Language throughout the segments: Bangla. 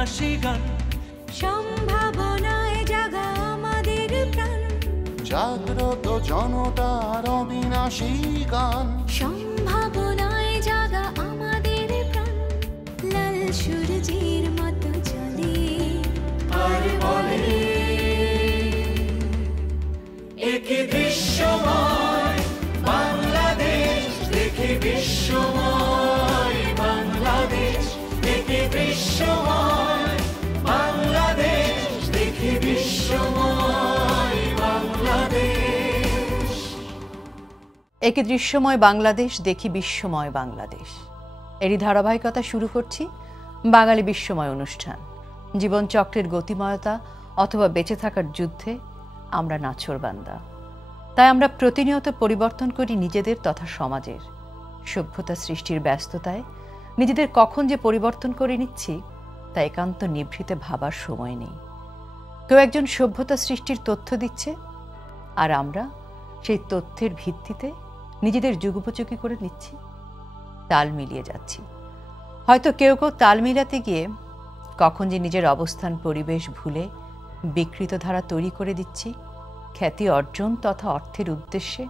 অবিনাশী গান, সম্ভাবনায় জাগা আমাদের প্রাণ, জাগ্রত জনতার অবিনাশী গান, সম্ভাবনায় জাগা আমাদের প্রাণ, লাল সূর্যের মতো জ্বলে আর বলে একই দৃশ্যময় বাংলাদেশ, দেখি বিশ্বময় বাংলাদেশ, একই দৃশ্যময় বাংলাদেশ, দেখি বিশ্বময় বাংলাদেশ। একই দৃশ্যময় বাংলাদেশ, দেখি বিশ্বময় বাংলাদেশ। এরই ধারাবাহিকতা শুরু করছি বাঙালি বিশ্বময় অনুষ্ঠান। জীবনচক্রের গতিময়তা অথবা বেঁচে থাকার যুদ্ধে আমরা নাছোড়বান্দা। তাই আমরা প্রতিনিয়ত পরিবর্তন করি নিজেদের তথা সমাজের। সভ্যতা সৃষ্টির ব্যস্ততায় নিজেদের কখন যে পরিবর্তন করে নিচ্ছি তা একান্ত নিভৃতে ভাবার সময় নেই। কেউ একজন সভ্যতা সৃষ্টির তথ্য দিচ্ছে, আর আমরা সেই তথ্যের ভিত্তিতে নিজেদের যুগোপযোগী করে নিচ্ছি, তাল মিলিয়ে যাচ্ছি। হয়তো কেউ কেউ তাল মিলাতে গিয়ে কখন যে নিজের অবস্থান পরিবেশ ভুলে বিকৃত ধারা তৈরি করে দিচ্ছি, খ্যাতি অর্জন তথা অর্থের উদ্দেশ্যে,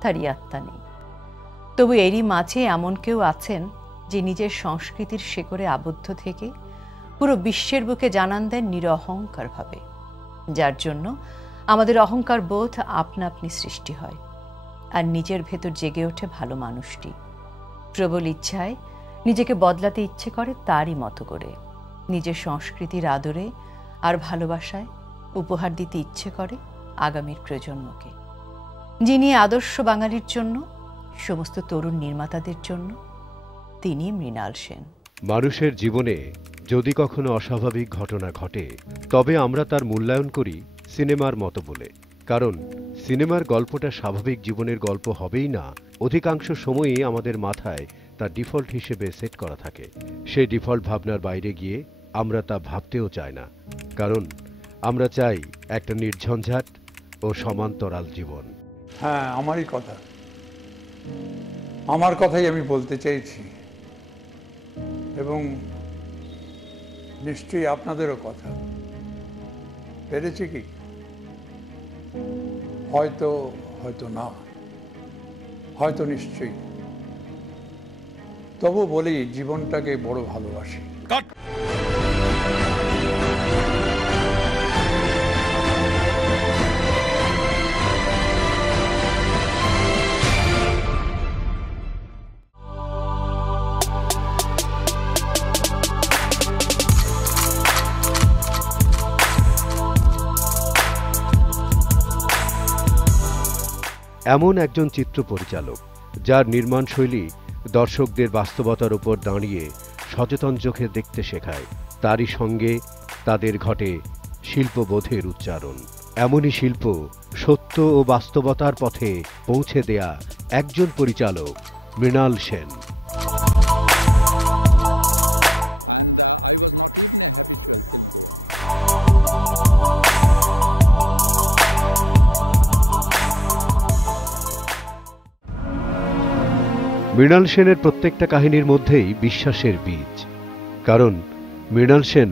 তার ইয়াত্তা নেই। তবু এরই মাঝে এমন কেউ আছেন যে নিজের সংস্কৃতির শেকড়ে আবদ্ধ থেকে পুরো বিশ্বের বুকে জানান দেন নিরহংকারভাবে, যার জন্য আমাদের অহংকার বোধ আপনা আপনি সৃষ্টি হয়, আর নিজের ভেতর জেগে ওঠে ভালো মানুষটি। প্রবল ইচ্ছায় নিজেকে বদলাতে ইচ্ছে করে তারই মতো করে, নিজের সংস্কৃতির আদরে আর ভালোবাসায় উপহার দিতে ইচ্ছে করে আগামীর প্রজন্মকে। যিনি আদর্শ বাঙালির জন্য, সমস্ত তরুণ নির্মাতাদের জন্য, তিনি মৃণাল সেন। মানুষের জীবনে যদি কখনো অস্বাভাবিক ঘটনা ঘটে, তবে আমরা তার মূল্যায়ন করি সিনেমার মতো বলে। কারণ সিনেমার গল্পটা স্বাভাবিক জীবনের গল্প হবেই না, অধিকাংশ সময়ই আমাদের মাথায় তা ডিফল্ট হিসেবে সেট করা থাকে। সেই ডিফল্ট ভাবনার বাইরে গিয়ে আমরা তা ভাবতেও চাই না, কারণ আমরা চাই একটা নির্ঝঞ্ঝাট ও সমান্তরাল জীবন। হ্যাঁ, আমার কথাই আমি বলতে চাইছি, এবং নিশ্চয়ই আপনাদেরও কথা। পেরেছি কি? হয়তো হয়তো না, হয়তো নিশ্চয়ই। তবু বলি, জীবনটাকে বড় ভালোবাসি। এমন একজন চিত্র পরিচালক যার নির্মাণশৈলী দর্শকদের বাস্তবতার উপর দাঁড়িয়ে সচেতন চোখে দেখতে শেখায়, তারই সঙ্গে তাদের ঘটে শিল্পবোধের উচ্চারণ। এমনই শিল্প সত্য ও বাস্তবতার পথে পৌঁছে দেয়া একজন পরিচালক মৃণাল সেন। মৃণাল সেনের প্রত্যেকটা কাহিনীর মধ্যেই বিশ্বাসের বীজ। কারণ মৃণাল সেন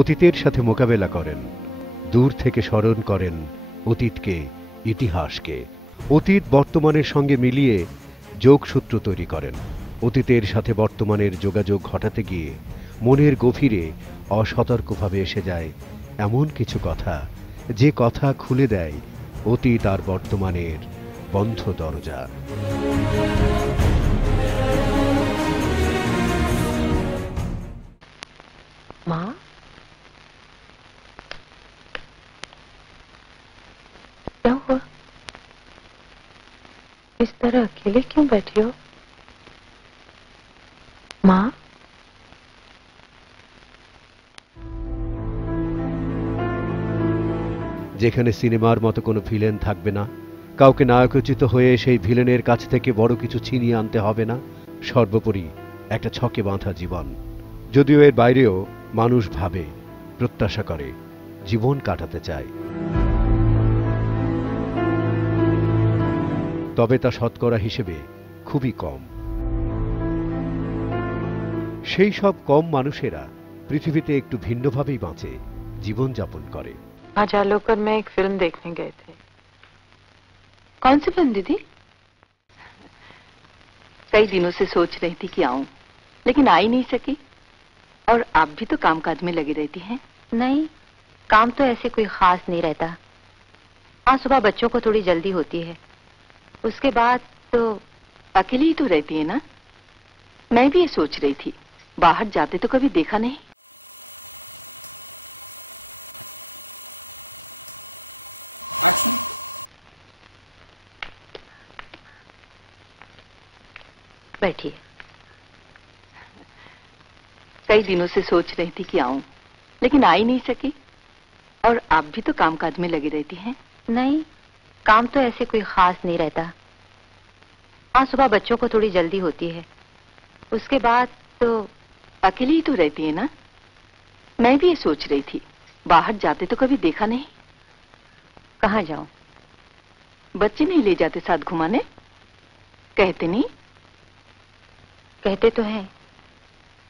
অতীতের সাথে মোকাবেলা করেন, দূর থেকে স্মরণ করেন অতীতকে, ইতিহাসকে। অতীত বর্তমানের সঙ্গে মিলিয়ে যোগসূত্র তৈরি করেন। অতীতের সাথে বর্তমানের যোগাযোগ ঘটাতে গিয়ে মনের গভীরে অসতর্কভাবে এসে যায় এমন কিছু কথা, যে কথা খুলে দেয় অতীত আর বর্তমানের বন্ধ দরজা। माँ, क्या हुआ? इस तरह अकेले क्यों बैठी हो? माँ, যেখানে সিনেমার মতো কোনো ভিলেন থাকবে না, কাউকে নায়কোচিত হয়ে সেই ভিলেনের কাছ থেকে বড় কিছু ছিনিয়ে আনতে হবে না, সর্বোপরি একটা ছকে বাঁধা জীবন। যদিও এর বাইরেও মানুষ ভাবে, প্রত্যাশা করে, জীবন কাটাতে চায়, তবে তা শতকরা হিসেবে খুবই কম। সেই সব কম মানুষেরা পৃথিবীতে একটু ভিন্নভাবেই বাঁচে, জীবনযাপন করে। आज आलोक और मैं एक फिल्म देखने गए थे। कौन सी फिल्म दीदी? कई दिनों से सोच रही थी कि आऊं, लेकिन आ ही नहीं सकी। और आप भी तो कामकाज में लगी रहती हैं। नहीं, काम तो ऐसे कोई खास नहीं रहता। आज सुबह बच्चों को थोड़ी जल्दी होती है, उसके बाद तो अकेली ही तो रहती है ना। मैं भी ये सोच रही थी, बाहर जाते तो कभी देखा नहीं। बैठिए। कई दिनों से सोच रही थी कि आऊं, लेकिन आ ही नहीं सकी। और आप भी तो कामकाज में लगी रहती हैं। नहीं, काम तो ऐसे कोई खास नहीं रहता। आज सुबह बच्चों को थोड़ी जल्दी होती है, उसके बाद तो अकेली ही तो रहती है ना। मैं भी ये सोच रही थी, बाहर जाते तो कभी देखा नहीं। कहाँ जाऊं? बच्चे नहीं ले जाते साथ घुमाने? कहते नहीं? कहते तो हैं,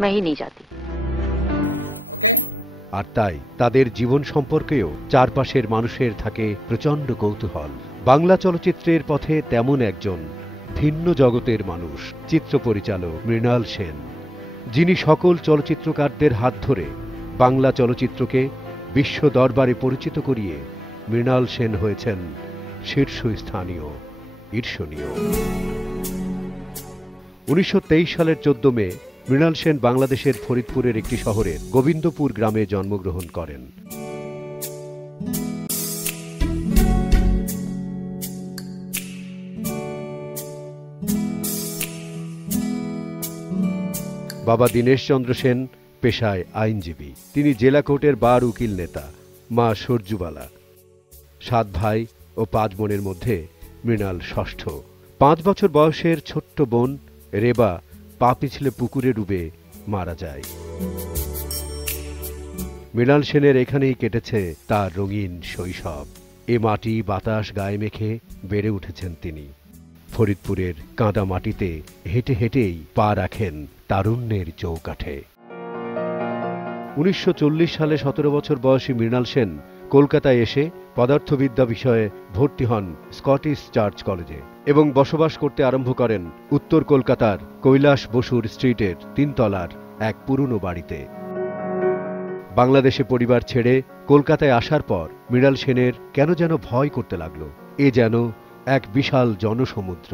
मैं ही नहीं जाती। আর তাই তাদের জীবন সম্পর্কেও চারপাশের মানুষের থাকে প্রচণ্ড কৌতূহল। বাংলা চলচ্চিত্রের পথে তেমন একজন ভিন্ন জগতের মানুষ চিত্র পরিচালক মৃণাল সেন, যিনি সকল চলচ্চিত্রকারদের হাত ধরে বাংলা চলচ্চিত্রকে বিশ্ব দরবারে পরিচিত করিয়ে মৃণাল সেন হয়েছেন শীর্ষস্থানীয়, ঈর্ষণীয়। 1923 সালের 14 মে মৃণাল সেন বাংলাদেশের ফরিদপুরের একটি শহরের গোবিন্দপুর গ্রামে জন্মগ্রহণ করেন। বাবা দীনেশচন্দ্র সেন পেশায় আইনজীবী, তিনি জেলা কোর্টের বার উকিল নেতা। মা সরজুবালা। 7 ভাই ও 5 বোনের মধ্যে মৃণাল ষষ্ঠ। 5 বছর বয়সের ছোট্ট বোন রেবা পা পিছলে পুকুরে ডুবে মারা যায়। মৃণাল সেনের এখানেই কেটেছে তার রঙিন শৈশব। এ মাটি বাতাস গায়ে মেখে বেড়ে উঠেছেন তিনি। ফরিদপুরের কাঁদা মাটিতে হেঁটে হেঁটেই পা রাখেন তারুণ্যের চৌকাঠে। 1940 সালে 17 বছর বয়সী মৃণাল সেন কলকাতায় এসে পদার্থবিদ্যা বিষয়ে ভর্তি হন স্কটিশ চার্চ কলেজে এবং বসবাস করতে আরম্ভ করেন উত্তর কলকাতার কৈলাস বসুর স্ট্রিটের 3 তলার এক পুরনো বাড়িতে। বাংলাদেশে পরিবার ছেড়ে কলকাতায় আসার পর মৃণাল সেনের কেন যেন ভয় করতে লাগলো। এ যেন এক বিশাল জনসমুদ্র।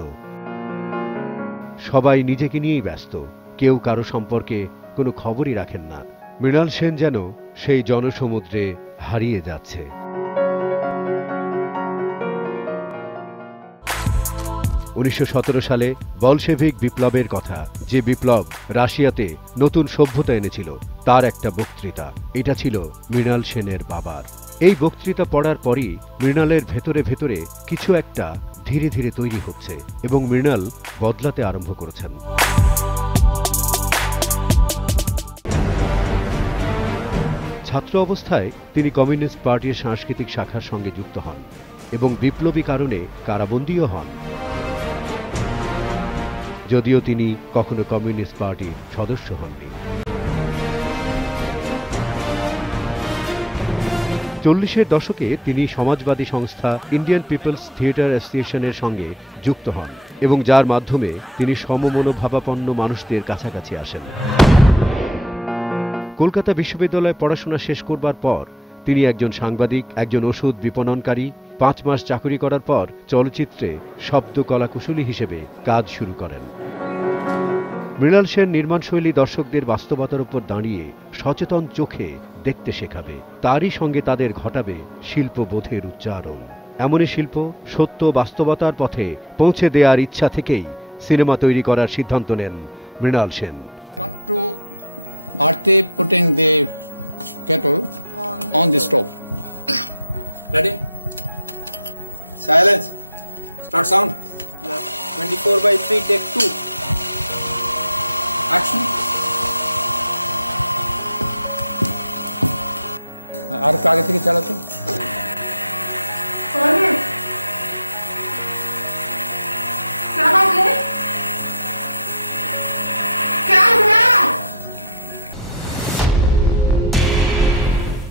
সবাই নিজেকে নিয়েই ব্যস্ত, কেউ কারো সম্পর্কে কোনো খবরই রাখেন না। মৃণাল সেন যেন সেই জনসমুদ্রে হারিয়ে যাচ্ছে। 1917 সালে বলশেভিক বিপ্লবের কথা, যে বিপ্লব রাশিয়াতে নতুন সভ্যতা এনেছিল, তার একটা বক্তৃতা। এটা ছিল মৃণাল সেনের বাবার। এই বক্তৃতা পড়ার পরই মৃণালের ভেতরে ভেতরে কিছু একটা ধীরে ধীরে তৈরি হচ্ছে এবং মৃণাল বদলাতে আরম্ভ করেছেন। ছাত্র অবস্থায় তিনি কমিউনিস্ট পার্টির সাংস্কৃতিক শাখার সঙ্গে যুক্ত হন এবং বিপ্লবী কারণে কারাবন্দীও হন, যদিও তিনি কখনো কমিউনিস্ট পার্টির সদস্য হননি। 40-এর দশকে তিনি সমাজবাদী সংস্থা ইন্ডিয়ান পিপলস থিয়েটার অ্যাসোসিয়েশনের সঙ্গে যুক্ত হন এবং যার মাধ্যমে তিনি সমমনোভাবাপন্ন মানুষদের কাছাকাছি আসেন। কলকাতা বিশ্ববিদ্যালয়ে পড়াশোনা শেষ করবার পর তিনি একজন সাংবাদিক, একজন ওষুধ বিপণনকারী। 5 মাস চাকরি করার পর চলচ্চিত্রে শব্দ কলাকুশলী হিসেবে কাজ শুরু করেন। মৃণাল সেন নির্মাণশৈলী দর্শকদের বাস্তবতার উপর দাঁড়িয়ে সচেতন চোখে দেখতে শেখাবে, তারই সঙ্গে তাদের ঘটাবে শিল্পবোধের উচ্চারণ। এমনই শিল্প সত্য বাস্তবতার পথে পৌঁছে দেওয়ার ইচ্ছা থেকেই সিনেমা তৈরি করার সিদ্ধান্ত নেন মৃণাল সেন।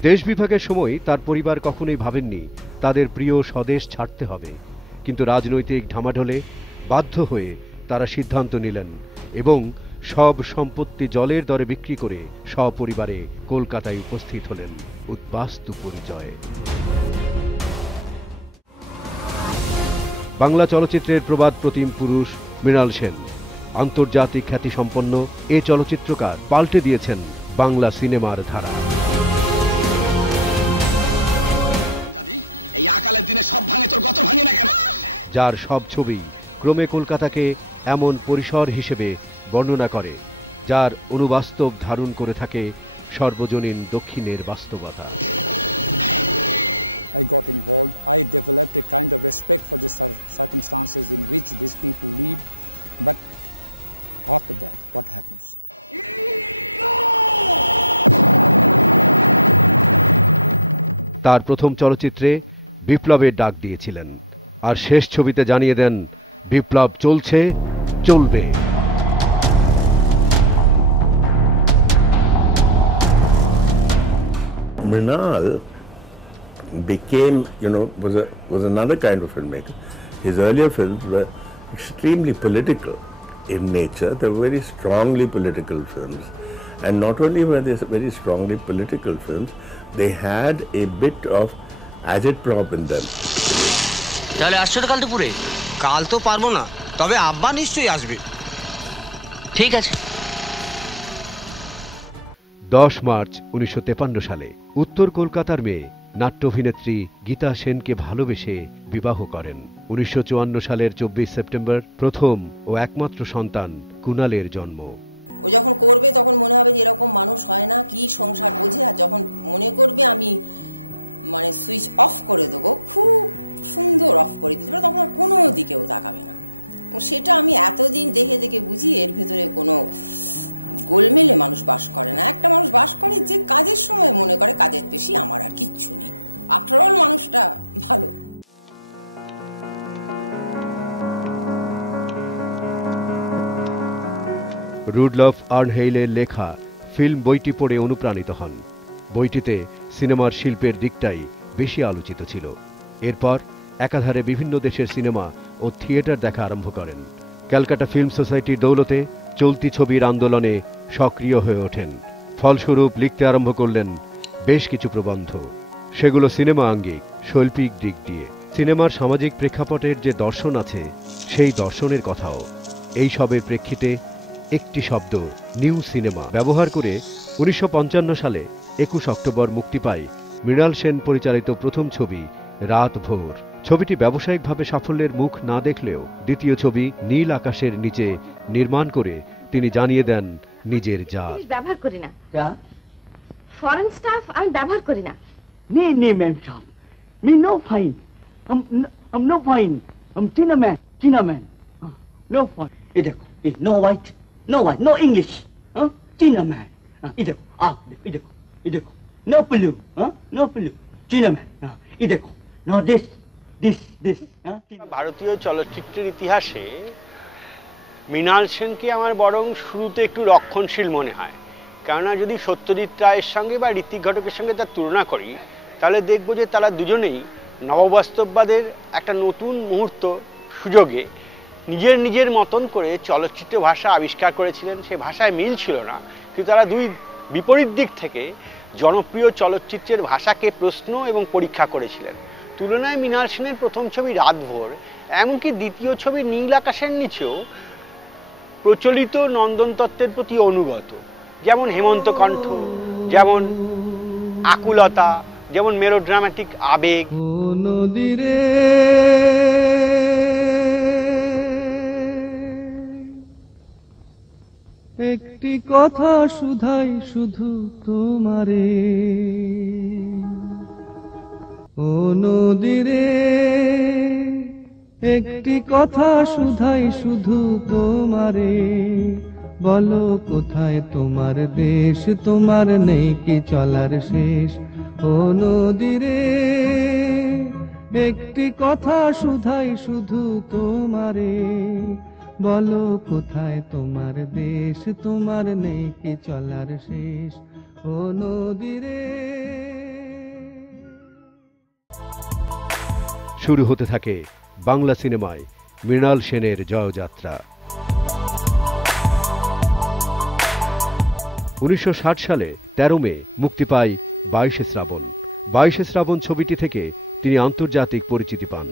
দেশ বিভাগের সময় তার পরিবার কখনোই ভাবেননি তাদের প্রিয় স্বদেশ ছাড়তে হবে, কিন্তু রাজনৈতিক ঢামাঢোলে বাধ্য হয়ে তারা সিদ্ধান্ত নিলেন এবং সব সম্পত্তি জলের দরে বিক্রি করে সপরিবারে কলকাতায় উপস্থিত হলেন উদ্বাস্তু পরিচয়ে। বাংলা চলচ্চিত্রের প্রবাদ প্রতিম পুরুষ মৃণাল সেন আন্তর্জাতিক খ্যাতিসম্পন্ন এ চলচ্চিত্রকার পাল্টে দিয়েছেন বাংলা সিনেমার ধারা। যার সব ছবি ক্রমে কলকাতাকে এমন পরিসর হিসেবে বর্ণনা করে যার অনুবাস্তব ধারণ করে থাকে সর্বজনীন দক্ষিণের বাস্তবতা। তার প্রথম চলচ্চিত্রে বিপ্লবের ডাক দিয়েছিলেন, আর শেষ ছবিতে জানিয়ে দেন বিপ্লব চলছে, চলবে। Mrinal became, was another kind of filmmaker. His earlier films were extremely political in nature. They were very strongly political films. And not only were they very strongly political films, they had a bit of agitprop in them. তাহলে আসছো তো কাল দুপুরে? কাল তো পারবো না, তবে আব্বা নিশ্চয়ই আসবে। ঠিক আছে। 10 মার্চ 1953 সালে উত্তর কলকাতার মেয়ে নাট্যাভিনেত্রী গীতা সেনকে ভালোবেসে বিবাহ করেন। 1954 সালের 24 সেপ্টেম্বর প্রথম ও একমাত্র সন্তান কুণালের জন্ম। রুডলফ আর্নহেইলের লেখা ফিল্ম বইটি পড়ে অনুপ্রাণিত হন। বইটিতে সিনেমার শিল্পের দিকটাই বেশি আলোচিত ছিল। এরপর একাধারে বিভিন্ন দেশের সিনেমা ও থিয়েটার দেখা আরম্ভ করেন। ক্যালকাটা ফিল্ম সোসাইটির দৌলতে চলতি ছবির আন্দোলনে সক্রিয় হয়ে ওঠেন। ফলস্বরূপ লিখতে আরম্ভ করলেন বেশ কিছু প্রবন্ধ। সেগুলো সিনেমা আঙ্গিক, শৈল্পিক দিক দিয়ে সিনেমার সামাজিক প্রেক্ষাপটের যে দর্শন আছে সেই দর্শনের কথাও। এই সবের প্রেক্ষিতে একটি শব্দ নিউ সিনেমা ব্যবহার করে 1955 সালে 21 অক্টোবর মুক্তি পায় মৃণাল সেন পরিচালিত প্রথম ছবি রাত ভোর। ছবিটি ব্যবসায়িকভাবে সাফল্যের মুখ না দেখলেও দ্বিতীয় ছবি নীল আকাশের নিচে নির্মাণ করে তিনি জানিয়ে দেন নিজের জাত। ব্যবহার করি না, ফরেন স্টাফ আমি ব্যবহার করি না। নে নে ম্যাম সাহেব, মি নো ফাইন, हम नो फाइन, हम चीना मैन, नो फाइन। ये देखो, ये नो वाइट, नो इंग्लिश, चीना मैन। ये देखो, आप देखो, ये देखो, नो ब्लू, नो ब्लू, चीना मैन। ये देखो, नो दिस। ভারতীয় চলচ্চিত্রের ইতিহাসে মৃণাল সেনকে আমার বরং শুরুতে একটু রক্ষণশীল মনে হয়। কেননা যদি সত্যজিৎ রায়ের সঙ্গে বা ঋত্বিক ঘটকের সঙ্গে তার তুলনা করি, তাহলে দেখব যে তারা দুজনেই নববাস্তববাদের একটা নতুন মুহূর্ত সুযোগে নিজের মতন করে চলচ্চিত্র ভাষা আবিষ্কার করেছিলেন। সে ভাষায় মিল ছিল না, কিন্তু তারা দুই বিপরীত দিক থেকে জনপ্রিয় চলচ্চিত্রের ভাষাকে প্রশ্ন এবং পরীক্ষা করেছিলেন। তুলনায় মৃণাল সেনের প্রথম ছবি রাত ভোর, এমনকি দ্বিতীয় ছবি নীল আকাশের নিচেও প্রচলিত নন্দন তত্ত্বের প্রতি অনুগত। যেমন হেমন্ত কণ্ঠ, যেমন আকুলতা, যেমন মেলোড্রামাটিক আবেগ। নদীরে একটি কথা শুধাই শুধু তোমারে, ও নদীরে একটি কথা শুধাই শুধু তোমারে, বলো কোথায় তোমার দেশ, তোমার নেই কি চলার শেষ। ও নদীরে একটি কথা শুধাই শুধু তোমারে, বলো কোথায় তোমার দেশ, তোমার নেই কি চলার শেষ। ও নদীরে। শুরু হতে থাকে বাংলা সিনেমায় মৃণাল সেনের জয়যাত্রা। 1960 সালে 13 মে মুক্তি পায় 22 শ্রাবণ। 22 শ্রাবণ ছবিটি থেকে তিনি আন্তর্জাতিক পরিচিতি পান।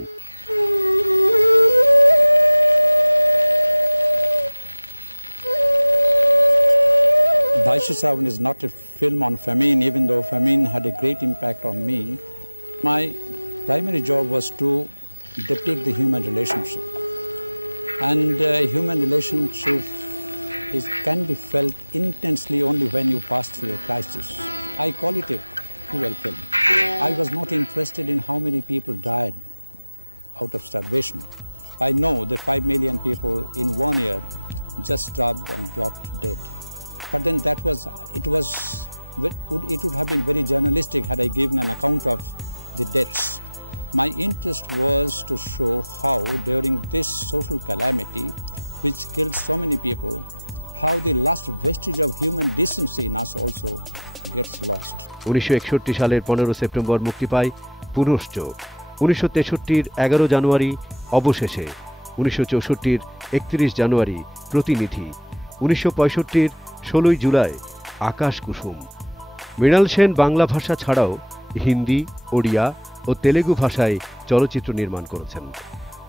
সালের 15 সেপ্টেম্বর মুক্তি পায় পুনশ্চ। 1963-র 11 জানুয়ারি অবশেষে, 1964-র 31 জানুয়ারি প্রতিনিধি, 1965-র 16 জুলাই আকাশ কুসুম। মৃণাল সেন বাংলা ভাষা ছাড়াও হিন্দি, ওড়িয়া ও তেলেগু ভাষায় চলচ্চিত্র নির্মাণ করেছেন।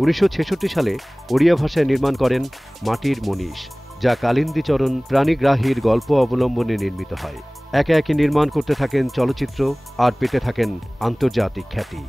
1966 সালে ওড়িয়া ভাষায় নির্মাণ করেন মাটির মনীষ, যা কালিন্দীচরণ প্রাণীগ্রাহীর গল্প অবলম্বনে নির্মিত হয়। একে একে নির্মাণ করতে থাকেন চলচ্চিত্র আর পেতে থাকেন আন্তর্জাতিক খ্যাতি।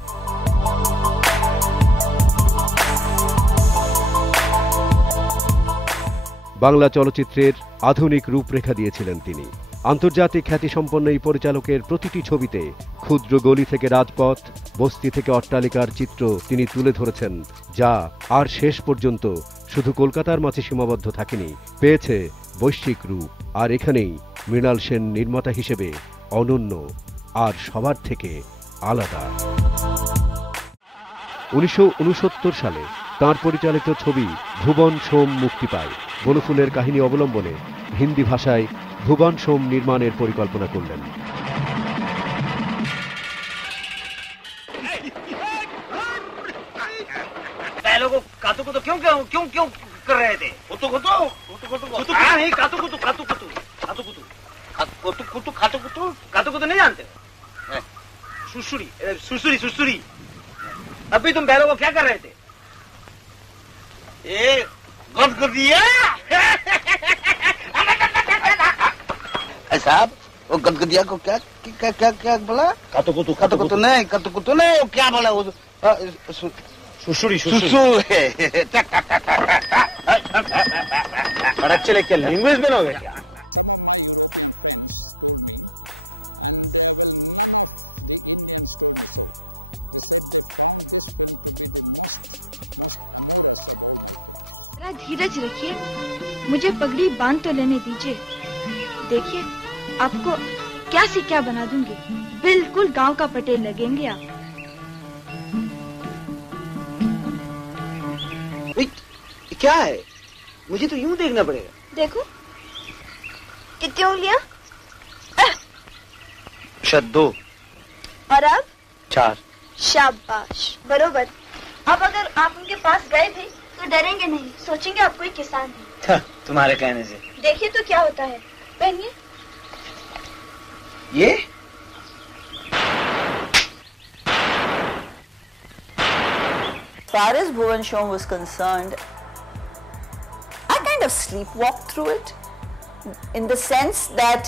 বাংলা চলচ্চিত্রের আধুনিক রূপরেখা দিয়েছিলেন তিনি। আন্তর্জাতিক খ্যাতিসম্পন্ন এই পরিচালকের প্রতিটি ছবিতে ক্ষুদ্র গলি থেকে রাজপথ, বস্তি থেকে অট্টালিকার চিত্র তিনি তুলে ধরেছেন, যা আর শেষ পর্যন্ত শুধু কলকাতার মাঝে সীমাবদ্ধ থাকেনি, পেয়েছে বৈশ্বিক রূপ। আর এখানেই মৃণাল সেন নির্মাতা হিসেবে অনন্য আর সবার থেকে আলাদা। 1969 সালে তাঁর পরিচালিত ছবি ভুবন সোম মুক্তি পায়। বনফুলের কাহিনী অবলম্বনে হিন্দি ভাষায় ভুবন সোম নির্মাণের পরিকল্পনা করলেন। कर रहे थे कुतु कुतु कुतु कुतु कुतु हाँ नहीं कातु कुतु कातु कुतु कातु कुतु कुतु कुतु कातु कुतु कातु कुतु नहीं जानते सुसुरी सुसुरी सुसुरी अभी तुम बैलों को क्या कर रहे थे ये गदगदिया साहब वो गदगदिया को क्या क्या क्या क्या बोला कातु कुतु नहीं वो क्या बोला वो सुसुरी सुसुरी बड़ा चले क्या लैंग्वेज बनोगे क्या धीरज रखिए, मुझे पगड़ी बांध तो लेने दीजिए। देखिए आपको क्या से क्या बना दूंगी, बिल्कुल गांव का पटेल लगेंगे आप। क्या है मुझे तो यूं देखना पड़ेगा। देखो कितनी उंगलियां, शायद 2 और अब 4। शाबाश बरोबर। अब अगर आप उनके पास गए भी तो डरेंगे नहीं, सोचेंगे आप कोई किसान है। तुम्हारे कहने से देखिए तो क्या होता है, पहनिए। ये As far as Bhuvan Shom was concerned, I kind of sleepwalked through it, in the sense that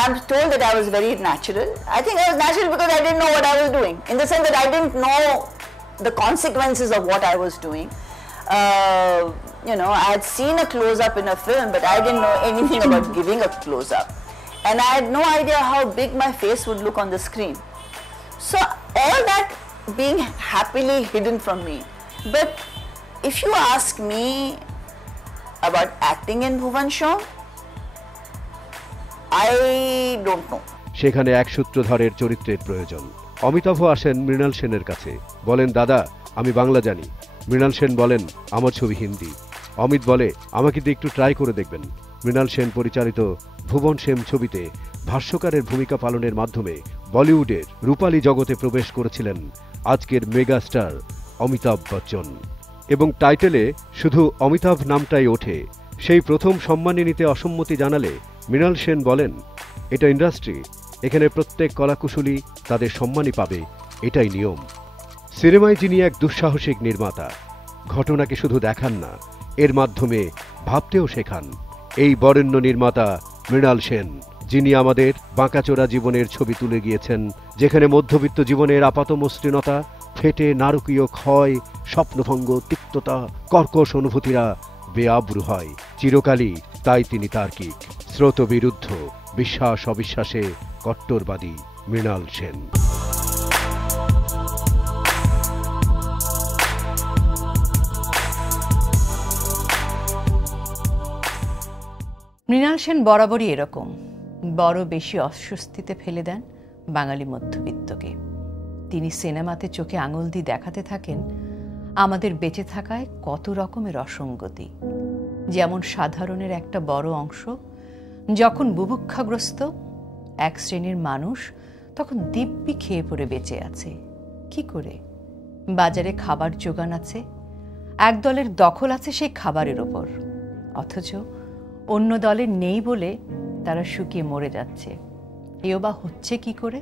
I'm told that I was very natural. I think I was natural because I didn't know what I was doing, in the sense that I didn't know the consequences of what I was doing. You know, I had seen a close-up in a film, but I didn't know anything about giving a close-up. And I had no idea how big my face would look on the screen. So all that being happily hidden from me. But if you ask me about acting in Bhuvan Shom, I don't know. সেখানে এক সূত্রধরের চরিত্রের প্রয়োজন। অমিতাভ আসেন মৃণাল সেনের কাছে, বলেন দাদা আমি বাংলা জানি। মৃণাল সেন বলেন আমার ছবি হিন্দি। অমিত বলে আমাকে দিয়ে একটু ট্রাই করে দেখবেন। মৃণাল সেন পরিচালিত ভুবন সেন ছবিতে ভাষ্যকারের ভূমিকা পালনের মাধ্যমে বলিউডের রূপালী জগতে প্রবেশ করেছিলেন আজকের মেগাস্টার অমিতাভ বচ্চন। এবং টাইটেলে শুধু অমিতাভ নামটাই ওঠে। সেই প্রথম সম্মানী নিতে অসম্মতি জানালে মৃণাল সেন বলেন, এটা ইন্ডাস্ট্রি, এখানে প্রত্যেক কলাকুশলী তাদের সম্মানই পাবে, এটাই নিয়ম। সিনেমায় যিনি এক দুঃসাহসিক নির্মাতা, ঘটনাকে শুধু দেখান না, এর মাধ্যমে ভাবতেও শেখান। এই বরেণ্য নির্মাতা মৃণাল সেন, যিনি আমাদের বাঁকাচোরা জীবনের ছবি তুলে গিয়েছেন, যেখানে মধ্যবিত্ত জীবনের আপাত মসৃণতা ফেটে নারকীয় ক্ষয়, স্বপ্নভঙ্গ, তিক্ততা, কর্কশ অনুভূতিরা বেআব্রু হয় চিরকালই। তাই তিনি তার্কিক, স্রোত বিরুদ্ধ, বিশ্বাস অবিশ্বাসে কট্টরবাদী মৃণাল সেন। মৃণাল সেন বরাবরই এরকম, বড় বেশি অস্বস্তিতে ফেলে দেন বাঙালি মধ্যবিত্তকে। তিনি সিনেমাতে চোখে আঙুল দিয়ে দেখাতে থাকেন আমাদের বেঁচে থাকায় কত রকমের অসঙ্গতি। যেমন সাধারণের একটা বড় অংশ যখন বুভুক্ষাগ্রস্ত এক শ্রেণীর মানুষ, তখন দিব্যি খেয়ে পড়ে বেঁচে আছে। কি করে? বাজারে খাবার জোগান আছে, এক দলের দখল আছে সেই খাবারের ওপর, অথচ অন্য দলের নেই বলে তারা শুকিয়ে মরে যাচ্ছে। এও বা হচ্ছে কি করে?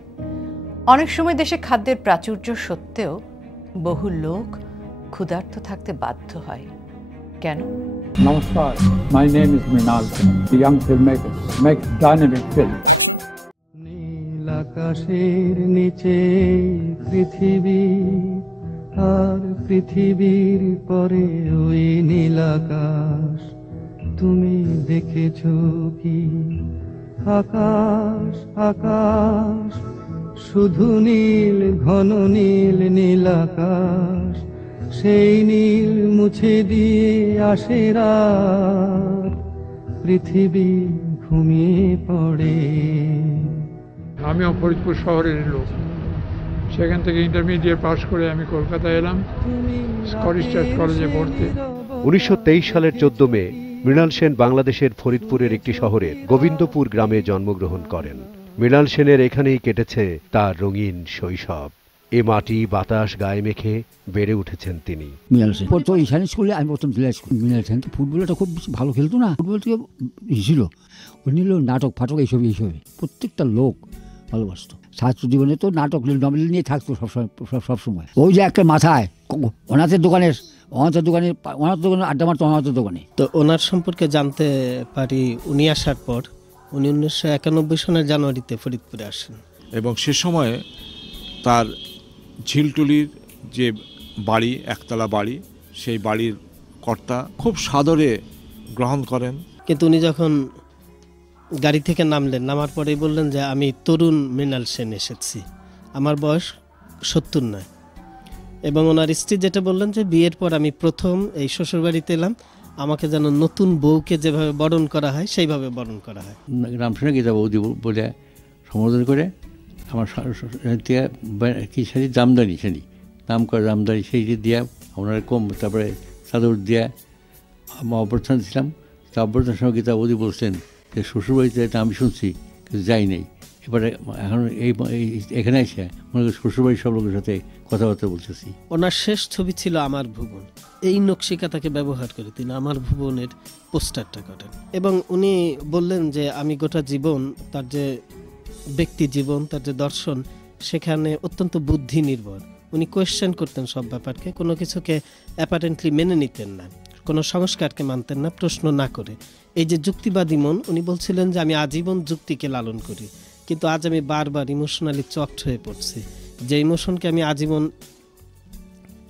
অনেক সময় দেশে খাদ্যের প্রাচুর্য সত্ত্বেও বহু লোক ক্ষুধার্ত থাকতে বাধ্য হয়। কেন? Namaskar, my name is Mrinal Sen, the young filmmaker, makes dynamic films. নীল আকাশের নিচে পৃথিবী, আর পৃথিবীর পরে ওই নীল আকাশ। তুমি দেখেছো কি আকাশ, আকাশ শুধু নীল, ঘন নীল, নীল আকাশ। সেই নীল মুছে দিয়ে আসে রাত, পৃথিবী ঘুমিয়ে পড়ে। আমিও ফরিদপুর শহরের লোক, সেখান থেকে ইন্টারমিডিয়েট পাস করে আমি কলকাতায় এলাম স্কটিশ চার্চ কলেজে পড়তে। 1923 সালের 14 মে মৃণাল সেন বাংলাদেশের ফরিদপুরের একটি শহরের গোবিন্দপুর গ্রামে জন্মগ্রহণ করেন। মৃণাল সেনের এখানেই কেটেছে তার রঙিন শৈশব। এ মাটি বাতাস গায়ে মেখে বেড়ে উঠেছেন তিনি। মৃণাল সেন পড়তো ঈশান স্কুলে, আমি প্রথম জেলা স্কুল। মৃণাল সেন তো ফুটবলটা খুব বেশি ভালো খেলতো না, ফুটবল থেকে ছিল। ওই নিল নাটক ফাটক এইসবে প্রত্যেকটা লোক ভালোবাসত। ছাত্র জীবনে তো নাটক নভেল নিয়ে থাকতো সবসময়। ওই যে একটা মাথায় অনাথের দোকানে আড্ডা মারতো, অনাথের দোকানে। তো ওনার সম্পর্কে জানতে পারি উনি আসার পর উনি 1991 সনের জানুয়ারিতে ফরিদপুরে আসেন, এবং সে সময়ে তার ঝিলটুলির যে বাড়ি, একতলা বাড়ি, সেই বাড়ির কর্তা খুব সাদরে গ্রহণ করেন। কিন্তু উনি যখন গাড়ি থেকে নামলেন, নামার পরেই বললেন যে আমি তরুণ মৃণাল সেন এসেছি, আমার বয়স 70 নয়। এবং ওনার স্ত্রী যেটা বললেন যে বিয়ের পর আমি প্রথম এই শ্বশুরবাড়িতে এলাম, আমাকে যেন নতুন বউকে যেভাবে বরণ করা হয় সেইভাবে বরণ করা হয়। রামসেনা গীতা বৌদি বলে সম্বোধন করে আমার কি শাড়ি দামদানি, শাড়ি নাম করে দামদানি, সেই যে দিয়া ওনার কম, তারপরে চাদর দিয়া আমার অভ্যর্থনা ছিলাম। তা অভ্যর্থনার সময় গীতা বৌদি বলছেন যে শ্বশুরবাড়িতে এটা আমি শুনছি কিন্তু যাই নেই, এবারে এখন এখানে এসে মনে করি শ্বশুরবাড়ির সব লোকের সাথে কথাবার্তা বলতেছি। ওনার শেষ ছবি ছিল আমার ভুবন। এই নকশিকাতাকে ব্যবহার করে তিনি আমার ভুবনের পোস্টারটা করেন। এবং উনি বললেন যে আমি গোটা জীবন, তার যে ব্যক্তি জীবন, তার যে দর্শন, সেখানে অত্যন্ত বুদ্ধি নির্ভর। উনি কোয়েশ্চেন করতেন সব ব্যাপারকে, কোনো কিছুকে অ্যাপারেন্টলি মেনে নিতেন না, কোনো সংস্কারকে মানতেন না প্রশ্ন না করে। এই যে যুক্তিবাদী মন, উনি বলছিলেন যে আমি আজীবন যুক্তিকে লালন করি, কিন্তু আজ আমি বারবার ইমোশনালি চকড হয়ে পড়ছি। যে ইমোশনকে আমি আজীবন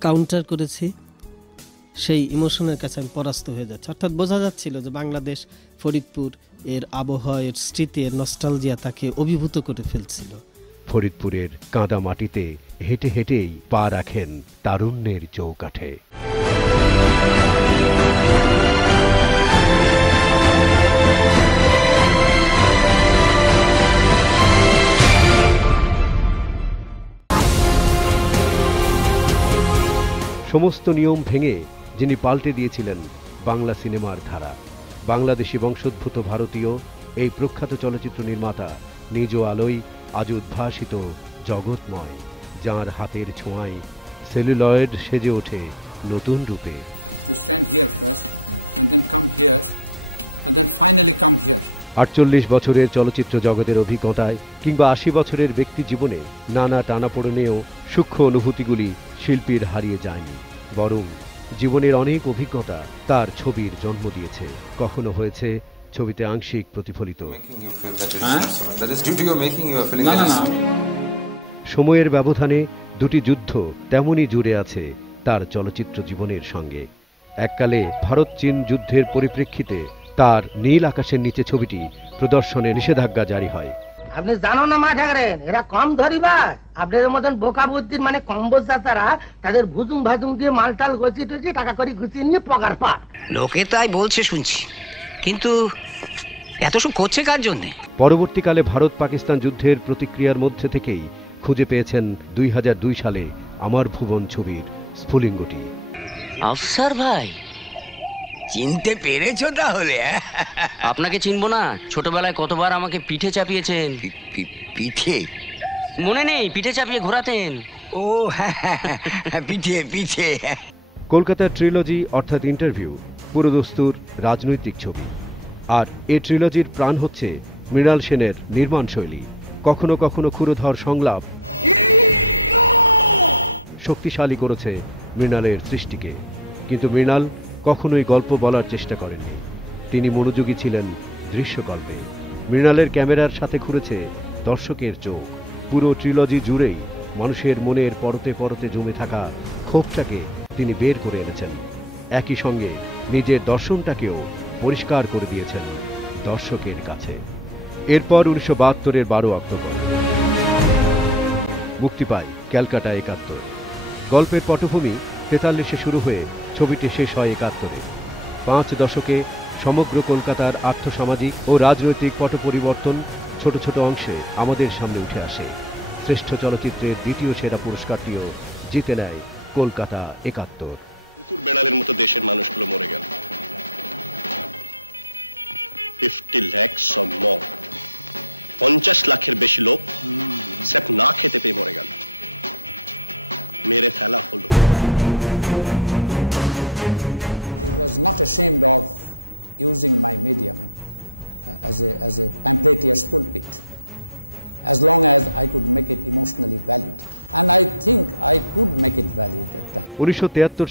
কাউন্টার করেছি, সেই ইমোশনের কাছে আমি পরাস্ত হয়ে যাচ্ছি। অর্থাৎ বোঝা যাচ্ছিল যে বাংলাদেশ, ফরিদপুর, এর আবহাওয়া, এর স্মৃতি, এর নস্টালজিয়া তাকে অভিভূত করে ফেলছিল। ফরিদপুরের কাঁদা মাটিতে হেঁটে হেঁটেই পা রাখেন তারুণ্যের চৌকাঠে। সমস্ত নিয়ম ভেঙে যিনি পাল্টে দিয়েছিলেন বাংলা সিনেমার ধারা, বাংলাদেশি বংশোদ্ভূত ভারতীয় এই প্রখ্যাত চলচ্চিত্র নির্মাতা নিজ আলোয় আজ উদ্ভাসিত জগৎময়, যাঁর হাতের ছোঁয়ায় সেলুলয়েড সেজে ওঠে নতুন রূপে। আটচল্লিশ বছরের চলচ্চিত্র জগতের অভিজ্ঞতায় কিংবা ৮০ বছরের ব্যক্তি জীবনে নানা টানাপোড়েনেও সূক্ষ্ম অনুভূতিগুলি শিল্পীর হারিয়ে যায়নি, বরং জীবনের অনেক অভিজ্ঞতা তার ছবির জন্ম দিয়েছে। কখনো হয়েছে ছবিতে আংশিক প্রতিফলিত। সময়ের ব্যবধানে দুটি যুদ্ধ তেমনই জুড়ে আছে তার চলচ্চিত্র জীবনের সঙ্গে। এককালে ভারত চীন যুদ্ধের পরিপ্রেক্ষিতে তার নীল আকাশের নিচে ছবিটি প্রদর্শনে নিষেধাজ্ঞা জারি হয়। আপনি জানো না মা ঠাকরেন, এরা কম ধরিবার আপনাদের মতন বোকা বুদ্ধির মানে কম্বোজা তারা তাদের ভুজুং ভাজুং দিয়ে মালটাল গছি টুচি টাকা করে গুছিয়ে নিয়ে পগার পা। লোকে তাই বলছে শুনছি, কিন্তু এত সব করছে কার জন্যে? পরবর্তীকালে ভারত পাকিস্তান যুদ্ধের প্রতিক্রিয়ার মধ্যে থেকেই খুঁজে পেয়েছেন 2002 সালে আমার ভুবন ছবির স্ফুলিঙ্গটি। আফসার ভাই, চিনতে পেরেছো তাহলে? আপনাকে চিনবো না? ছোটবেলায় কতবার আমাকে পিঠে চাপিয়েছেন। পিঠে মনে নেই? পিঠে চাপিয়ে ঘোরাতেন। ও হ্যাঁ, পিঠে পিঠে। কলকাতার ট্রিলজি অর্থাৎ ইন্টারভিউ পুরোদস্তুর রাজনৈতিক ছবি, আর এই ট্রিলজির প্রাণ হচ্ছে মৃণাল সেনের নির্মাণ শৈলী। কখনো কখনো ক্ষুরধর সংলাপ শক্তিশালী করেছে মৃণালের সৃষ্টিকে, কিন্তু মৃণাল কখনোই গল্প বলার চেষ্টা করেননি। তিনি মনোযোগী ছিলেন দৃশ্যকল্পে। মৃণালের ক্যামেরার সাথে ঘুরেছে দর্শকের চোখ। পুরো ট্রিলজি জুড়েই মানুষের মনের পরতে পরতে জমে থাকা ক্ষোভটাকে তিনি বের করে এনেছেন। একই সঙ্গে নিজের দর্শনটাকেও পরিষ্কার করে দিয়েছেন দর্শকের কাছে। এরপর 1972-এর 12 অক্টোবর মুক্তি পায় ক্যালকাটা 71। গল্পের পটভূমি 43-এ শুরু হয়ে ছবিটি শেষ হয় 71-এ। 5 দশকে সমগ্র কলকাতার আর্থসামাজিক ও রাজনৈতিক পট পরিবর্তন ছোট ছোট অংশে আমাদের সামনে উঠে আসে। শ্রেষ্ঠ চলচ্চিত্রের দ্বিতীয় সেরা পুরস্কারটিও জিতে নেয় কলকাতা 71।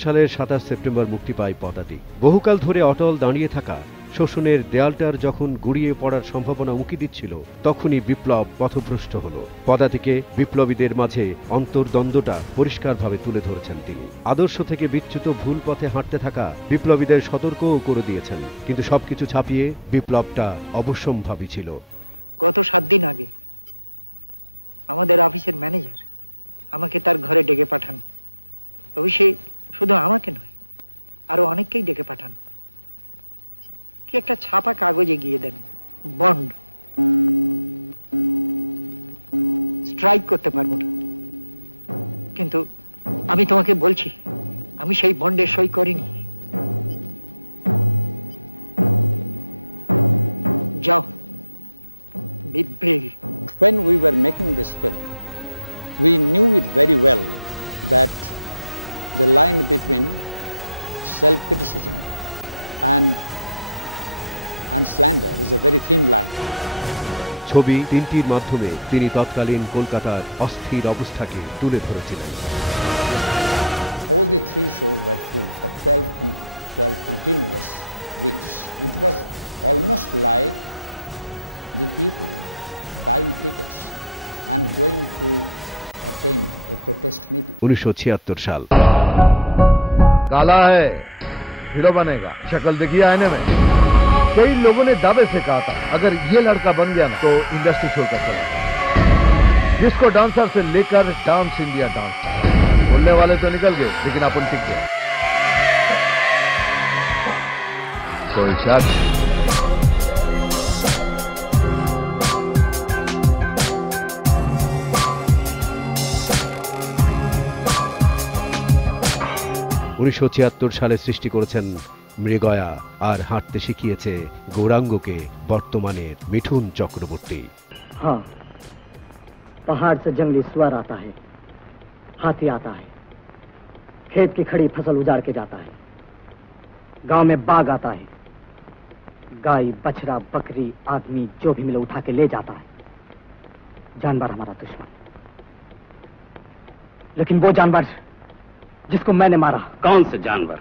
সালের 27 সেপ্টেম্বর মুক্তি পায় পদাতিক। বহুকাল ধরে অটল দাঁড়িয়ে থাকা শোষণের দেয়ালটার যখন গুড়িয়ে পড়ার সম্ভাবনা উঁকি দিচ্ছিল, তখনই বিপ্লব পথভ্রষ্ট হল। পদাতিকে বিপ্লবীদের মাঝে অন্তর্দ্বন্দ্বটা পরিষ্কারভাবে তুলে ধরেছেন তিনি। আদর্শ থেকে বিচ্যুত ভুল পথে হাঁটতে থাকা বিপ্লবীদের সতর্কও করে দিয়েছেন, কিন্তু সবকিছু ছাপিয়ে বিপ্লবটা অবশ্যম্ভাবী ছিল। আমি তোমাকে বলছি, তুমি সেই ফাউন্ডেশন করে যাও। ছবি 3টির মাধ্যমে তিনি তৎকালীন কলকাতার অস্থির অবস্থাকে তুলে ধরেছিলেন। साल काला है हीरो बनेगा, शक्ल देखिए आईने में। कई लोगों ने दावे से कहा था अगर ये लड़का बन गया ना तो इंडस्ट्री छोड़कर चला जाएगा। जिसको डांसर से लेकर डांस इंडिया डांस, बोलने वाले तो निकल गए लेकिन अपन टिक गए। कोई शक? 1976 সালে সৃষ্টি করেছেন মৃগয়া, আর হাঁটতে শিখিয়েছে গৌরাঙ্গকে বর্তমানের মিঠুন চক্রবর্তী। हाँ, पहाड़ से जंगली सुअर आता है, हाथी आता है, खेत की खड़ी फसल उजाड़ के जाता है, गांव में बाघ आता है, गाय, बछड़ा, बकरी, आदमी जो भी मिले उठा के ले जाता है। जानवर हमारा दुश्मन, लेकिन वो जानवर जिसको मैंने मारा। कौन से जानवर?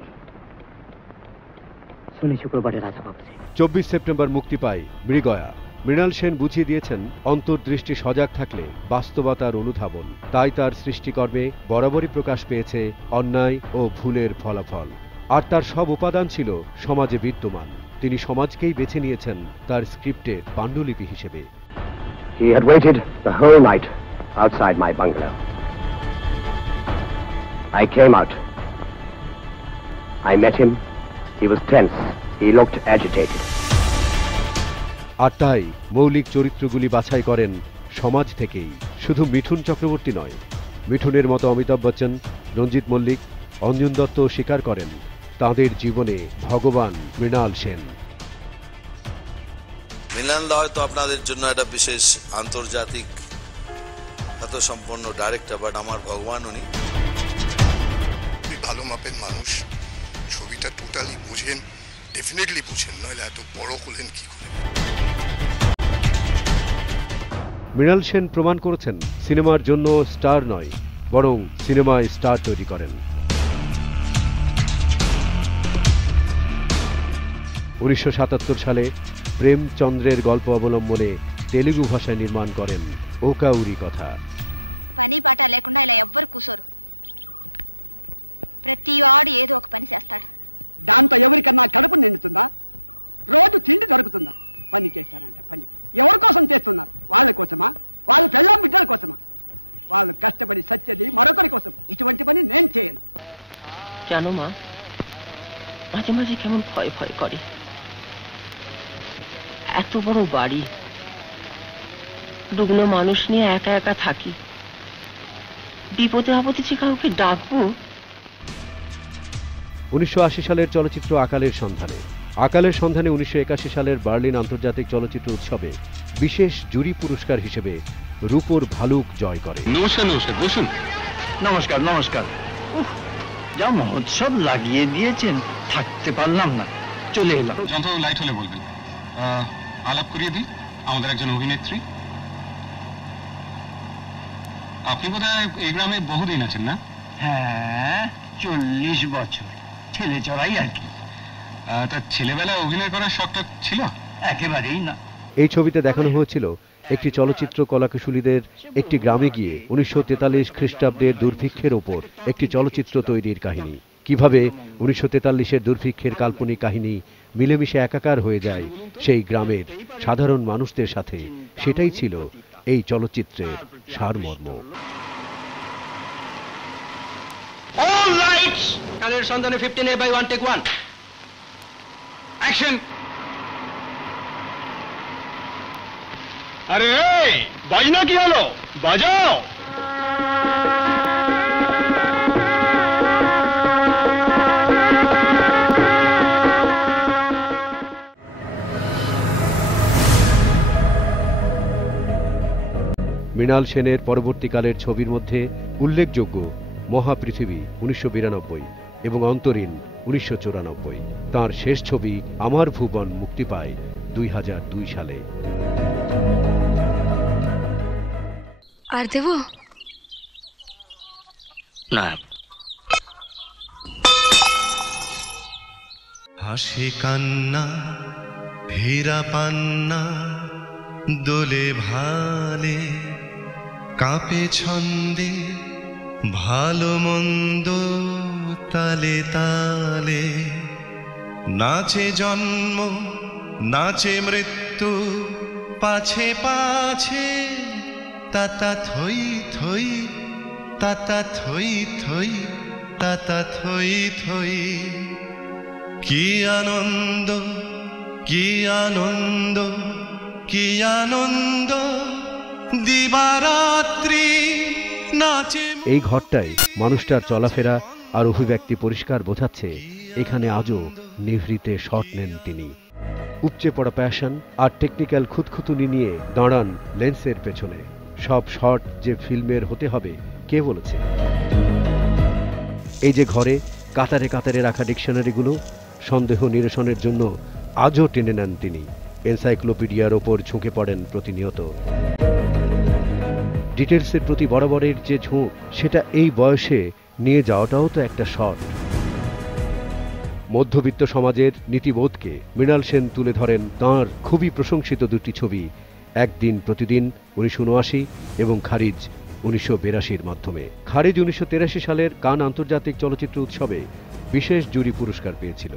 सुनी शुक्र बड़े राजा बाबू से। 24 সেপ্টেম্বর মুক্তি পায় মৃগয়া। মৃণাল সেন বুঝিয়ে দিয়েছেন অন্তর্দৃষ্টি সজাগ থাকলে বাস্তবতার অনুধাবন। তাই তার সৃষ্টিকর্মে বরাবরই প্রকাশ পেয়েছে অন্যায় ও ভুলের ফলাফল। আর তার সব উপাদান ছিল সমাজে বিদ্যমান। তিনি সমাজকেই বেছে নিয়েছেন তার স্ক্রিপ্টের পাণ্ডুলিপি হিসেবে। He had waited the whole night outside my bungalow. I came out. I met him. He was tense. He looked agitated. আর তাই মৌলিক চরিত্রগুলি বাছাই করেন সমাজ থেকেই। শুধু মিঠুন চক্রবর্তী নয়, মিঠুনের মতো অমিতাভ বচ্চন, রঞ্জিত মল্লিক, অঞ্জন দত্ত স্বীকার করেন তাঁদের জীবনে ভগবান মৃণাল সেন। মৃণাল দা হয়তো আপনাদের জন্য একটা বিশেষ আন্তর্জাতিক খ্যাতসম্পন্ন ডাইরেক্টর, বাট আমার ভগবান উনি। ভালো মাপের মানুষ, ছবিটা টোটালি বুঝেন, ডেফিনেটলি বুঝেন, নইলে এত বড় হলেন কি করে। মৃণাল সেন প্রমাণ করেছেন সিনেমার জন্য স্টার নয়, বরং সিনেমায় স্টার তৈরি করেন। 1977 সালে প্রেমচন্দ্রের গল্প অবলম্বনে তেলুগু ভাষায় নির্মাণ করেন ওকাউরি কথা। জানো মা, মাঝে মাঝে কেমন ভয় ভয় করে। এত বড় বাড়ি, রুগ্ন মানুষ নিয়ে একা একা থাকি, বিপদে আপদে যে কাউকে ডাকবো। 1980 সালের চলচ্চিত্র আকালের সন্ধানে। আকালের সন্ধানে 1981 সালের বার্লিন আন্তর্জাতিক চলচ্চিত্র উৎসবে বিশেষ জুরি পুরস্কার হিসেবে রূপোর ভালুক জয় করে। নমস্কার নমস্কার, বসুন। নমস্কার নমস্কার। যা মহোৎসব লাগিয়ে দিয়েছেন, থাকতে পারলাম না, চলে এলাম। যন্ত্র লাইট হলে বলবেন। আলাপ করিয়ে দিই, আমাদের একজন অভিনেত্রী। আপনি বোধহয় এই গ্রামে বহুদিন আছেন না? হ্যাঁ, 40 বছর, ছেলে চড়াই আর কি। তার ছেলেবেলায় অভিনয় করার শখটা ছিল? একেবারেই না। এই ছবিতে দেখানো হয়েছিল একটি চলচ্চিত্র কলাকুশলীদের একটি গ্রামে গিয়ে 1943 খ্রিস্টাব্দের দুর্ভিক্ষের ওপর একটি চলচ্চিত্র তৈরির কাহিনী। কিভাবে 1943-এর দুর্ভিক্ষের কাল্পনিক কাহিনী মিলেমিশে একাকার হয়ে যায় সেই গ্রামের সাধারণ মানুষদের সাথে, সেটাই ছিল এই চলচ্চিত্রের সারমর্ম। All lights! কালের সন্ধানে 15A/1 take 1. Action! আরে বাজনা কি হলো? বাজাও। মৃণাল সেনের পরবর্তীকালের ছবির মধ্যে উল্লেখযোগ্য মহাপৃথিবী 1992 এবং অন্তরীণ 1994। তাঁর শেষ ছবি আমার ভুবন মুক্তি পায় 2002 সালে। আর দেব না। হাসি কান্না হীরা পান্না দোলে ভালে কাঁপে ছন্দে ভালো মন্দ তালে তালে নাচে জন্ম নাচে মৃত্যু পাছে পাছে তাতা থই থই তাতা থই থই তাতা থই থই কি আনন্দ কি আনন্দ কি আনন্দ দিবারাত্রি নাচে। এই ঘরটাই মানুষটার চলাফেরা আর অভিব্যক্তি পরিষ্কার বোঝাচ্ছে এখানে আজও নিভৃতে শট নেন তিনি। উপচে পড়া প্যাশন আর টেকনিক্যাল খুঁতখুঁতুনি নিয়ে দাঁড়ান লেন্সের পেছনে। সব শট যে ফিল্মের হতে হবে কে বলেছে? এই যে ঘরে কাতারে কাতারে রাখা ডিকশনারিগুলো সন্দেহ নিরসনের জন্য আজও টেনে নেন তিনি। এনসাইক্লোপিডিয়ার ওপর ঝুঁকে পড়েন প্রতিনিয়ত। ডিটেলসের প্রতি বরাবরের যে ঝোঁক, সেটা এই বয়সে নিয়ে যাওয়াটাও তো একটা শট। মধ্যবিত্ত সমাজের নীতিবোধকে মৃণাল সেন তুলে ধরেন তাঁর খুবই প্রশংসিত দুটি ছবি, একদিন প্রতিদিন 1979 এবং খারিজ 1982 মাধ্যমে। খারিজ 1983 সালের কান আন্তর্জাতিক চলচ্চিত্র উৎসবে বিশেষ জুরি পুরস্কার পেয়েছিল।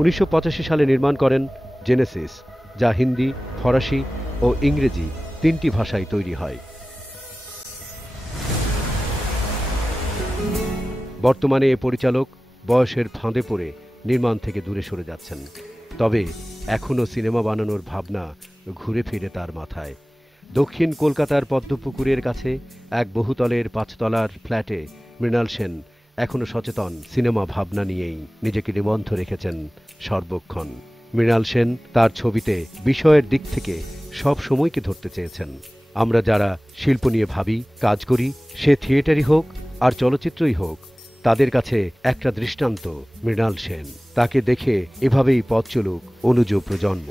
(1985 সালে নির্মাণ করেন জেনেসিস, যা হিন্দি, ফরাসি ও ইংরেজি 3টি ভাষায় তৈরি হয়। বর্তমানে এ পরিচালক বয়সের ফাঁদে পড়ে নির্মাণ থেকে দূরে সরে যাচ্ছেন, তবে এখনও সিনেমা বানানোর ভাবনা ঘুরে ফিরে তার মাথায়। দক্ষিণ কলকাতার পদ্মপুকুরের কাছে এক বহুতলের 5 তলার ফ্ল্যাটে মৃণাল সেন এখনো সচেতন সিনেমা ভাবনা নিয়েই নিজেকে নিবন্ধ রেখেছেন সর্বক্ষণ। মৃণাল সেন তার ছবিতে বিষয়ের দিক থেকে সব সময়কে ধরতে চেয়েছেন। আমরা যারা শিল্প নিয়ে ভাবি, কাজ করি, সে থিয়েটারই হোক আর চলচ্চিত্রই হোক, তাদের কাছে একটা দৃষ্টান্ত মৃণাল সেন। তাকে দেখে এভাবেই পথ চলুক অনুজ প্রজন্ম।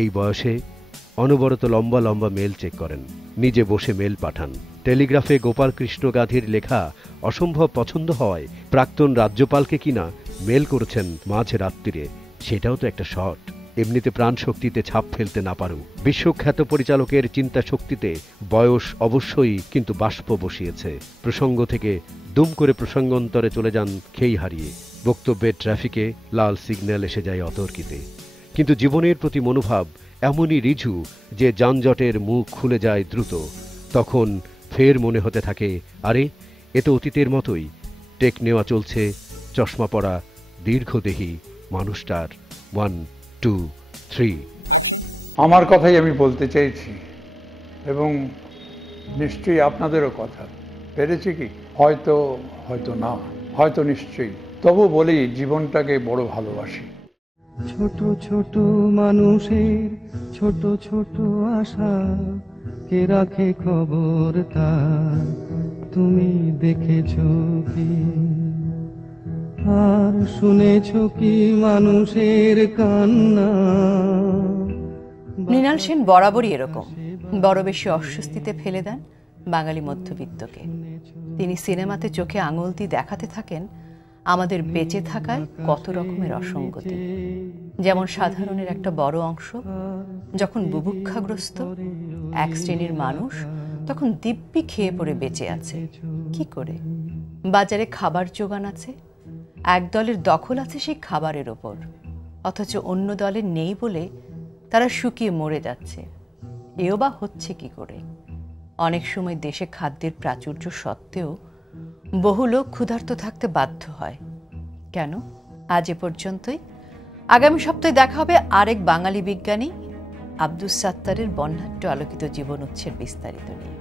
এই বয়সে অনবরত লম্বা লম্বা মেল চেক করেন, নিজে বসে মেল পাঠান। টেলিগ্রাফে গোপাল কৃষ্ণ গাধীর লেখা অসম্ভব পছন্দ হওয়ায় প্রাক্তন রাজ্যপালকে কিনা মেল করেছেন মাঝ রাত্রিরে, সেটাও তো একটা শট। এমনিতে প্রাণ শক্তিতে ছাপ ফেলতে না পারুক, বিশ্বখ্যাত পরিচালকের চিন্তা শক্তিতে বয়স অবশ্যই কিন্তু বাষ্প বসিয়েছে। প্রসঙ্গ থেকে দুম করে প্রসঙ্গান্তরে চলে যান খেই হারিয়ে। বক্তব্যের ট্রাফিকে লাল সিগন্যাল এসে যায় অতর্কিতে। কিন্তু জীবনের প্রতি মনোভাব এমনই রিঝু যে যানজটের মুখ খুলে যায় দ্রুত। তখন ফের মনে হতে থাকে, আরে এ তো অতীতের মতোই। টেক নেওয়া চলছে চশমা পরা দীর্ঘদেহী মানুষটার। 1, 2, 3। আমার কথাই আমি বলতে চাইছি, এবং নিশ্চয়ই আপনাদেরও কথা। পেরেছি কি? হয়তো, হয়তো না, হয়তো নিশ্চয়ই। তবু বলি, জীবনটাকে বড় ভালোবাসি। ছোট ছোট মানুষের ছোট ছোট আশা, কে রাখে খবর তার, তুমি দেখেছো কি আর শুনেছো কি মানুষের কান্না? মৃণাল সেন বরাবরই এরকম, বড় বেশি অস্বস্তিতে ফেলে দেন বাঙালি মধ্যবিত্তকে। তিনি সিনেমাতে চোখে আঙুল দিয়ে দেখাতে থাকেন আমাদের বেঁচে থাকায় কত রকমের অসঙ্গতি। যেমন সাধারণের একটা বড় অংশ যখন বুভুক্ষাগ্রস্ত, এক শ্রেণীর মানুষ তখন দিব্যি খেয়ে পড়ে বেঁচে আছে। কি করে? বাজারে খাবার জোগান আছে, এক দলের দখল আছে সেই খাবারের ওপর, অথচ অন্য দলের নেই বলে তারা শুকিয়ে মরে যাচ্ছে। এও বা হচ্ছে কি করে? অনেক সময় দেশে খাদ্যের প্রাচুর্য সত্ত্বেও বহু লোক ক্ষুধার্ত থাকতে বাধ্য হয়। কেন? আজ এ পর্যন্তই। আগামী সপ্তাহে দেখা হবে আরেক বাঙালি বিজ্ঞানী আব্দুস সাত্তারের বর্ণাঢ্য আলোকিত জীবন উৎসের বিস্তারিত নিয়ে।